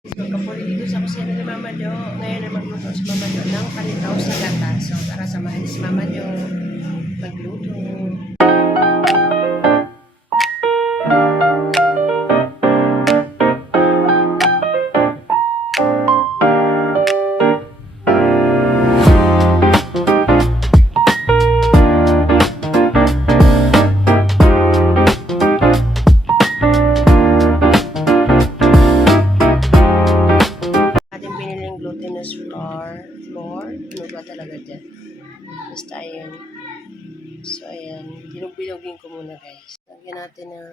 Magkapuli dito sa kusina ni Mama Jo. Ngayon ay magluto si Mama Jo ng palitaw sa gata. So, tara samahan si Mama Jo magluto. Ating biniling glutinous flour. Ano ba talaga dyan? Basta ayun. So, ayan. Bilog-bilogin ko muna, guys. Lagyan natin ng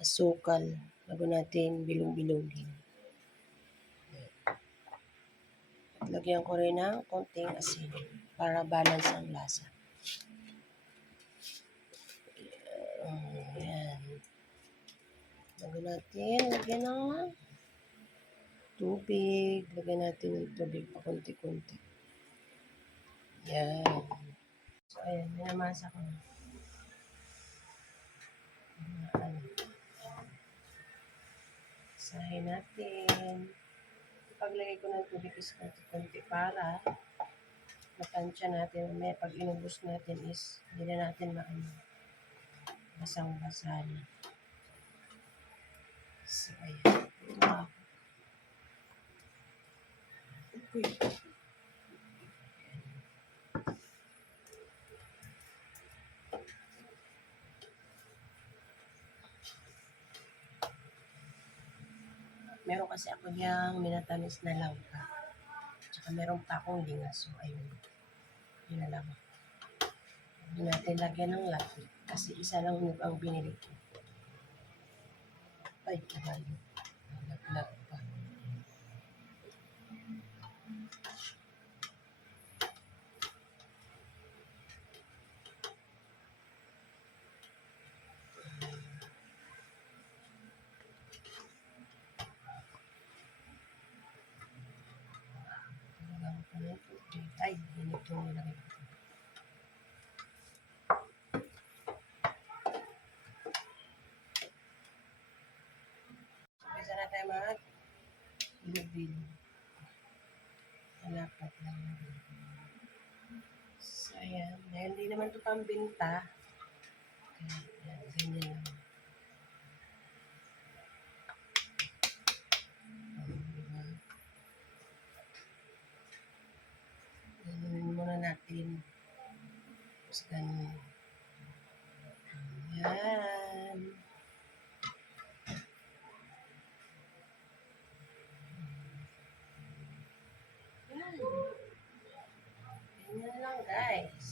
asukal bago natin bilog-bilogin. At lagyan ko rin ng konting asin para balance ang lasa. Ayan. Bago natin lagyan ng tubig. Lagyan natin ng tubig pa konti-konti. Ayan. So, ayan. Minamasa ko na. Sahin natin. Paglagay ko ng tubig is konti-konti para matansya natin. May pag inubos natin is hindi na natin basang-basa na. So, ayan. Ito ako. Uy. Meron kasi ako diyang minatamis na langka. Tsaka meron pa akong linga. So, ayun. Yun na lang. Hindi natin lagyan ng laki. Kasi isa lang ang binili ko. Ay, kabayo. Naglag pa. Ay, ganito mo lang ito. Isa na tayo bilog-bilog. Malapat lang. So, ayan. Dahil hindi naman ito pambinta. Ayan, ganyan lang. Ganyan muna natin. Tapos ganyan. Ayan. Ganyan lang, guys.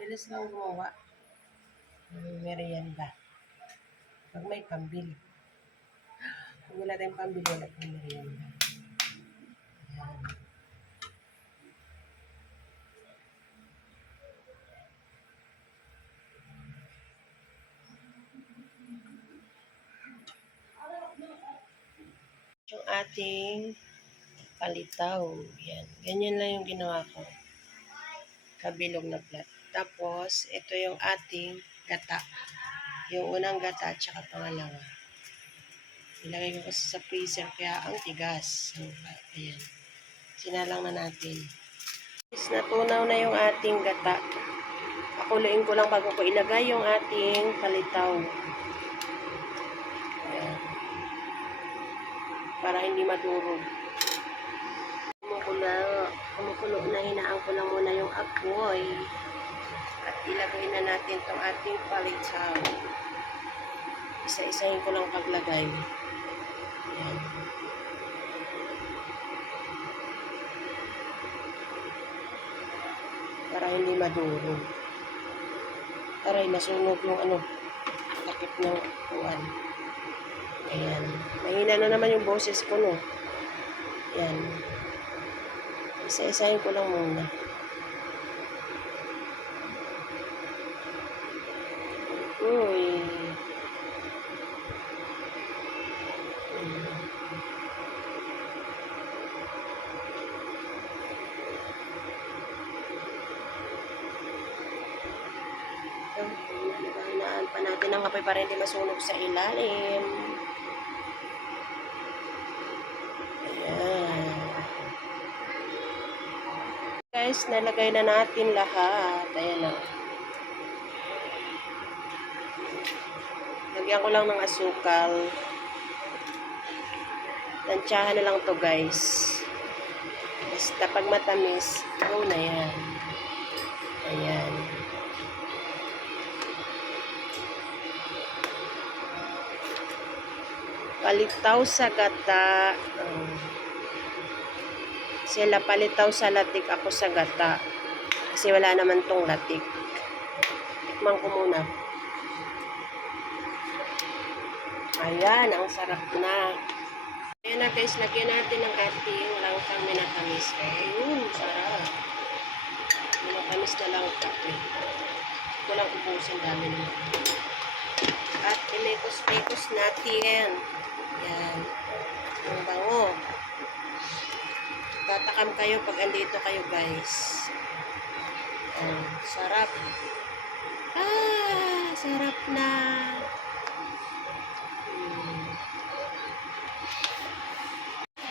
Bilis lang gumawa ng merienda. Pag may pambili. Pag wala tayong pambili, wala tayong merienda. Ayan. Yung ating palitaw. Yan. Ganyan lang yung ginawa ko. Kabilog na plat. Tapos, ito yung ating gata. Yung unang gata at saka pangalawa. Ilagay ko kasi sa freezer kaya ang tigas. So, ayan. Sinalang na natin. Natunaw na yung ating gata. Pakuluin ko lang bago ko ilagay yung ating palitaw. Ayan. Para hindi madurog. Kumukulo na, hinaan ko lang muna yung apoy. At ilagay na natin itong ating palitaw. Isa-isahin ko lang paglagay. Ayan. Para hindi madurog. Aray, nasunog yung takip ng upuan. Ayan. Mahina na naman yung boses ko, no? Ayan. Isa-isahin ko lang muna. ito. Hinaan pa natin ang kape para hindi masunog sa ilalim. Ayan. Guys, nalagay na natin lahat. Ayan na. Lagyan ko lang ng asukal. Tansyahan na lang to guys. Basta pag matamis, go na yan. Ayan. Palitaw sa gata. Sila palitaw sa latik, ako sa gata. Kasi wala naman tong latik. Tikman ko muna. Ayan, ang sarap na. Ayan na guys, lagyan natin ng ating langkang minatamis. Ayun, sarap. Minatamis na langka. Ito lang ubusin, dami naman. At imekos-mekos natin. Yan. Ang bango. Tatakam kayo pag andito kayo guys. Sarap. Sarap na.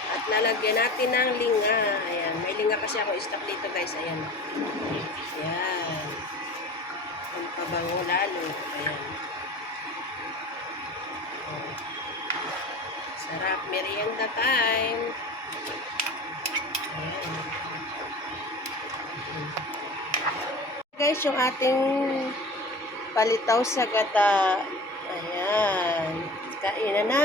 At lalagyan natin ng linga. Ayan. May linga kasi ako stock dito guys. Ayan. Ayan. Ang pabango lalo. Ayan. Sarap. Merienda time. Ayan. Guys, yung ating palitaw sa gata. Ayan. Kain na na.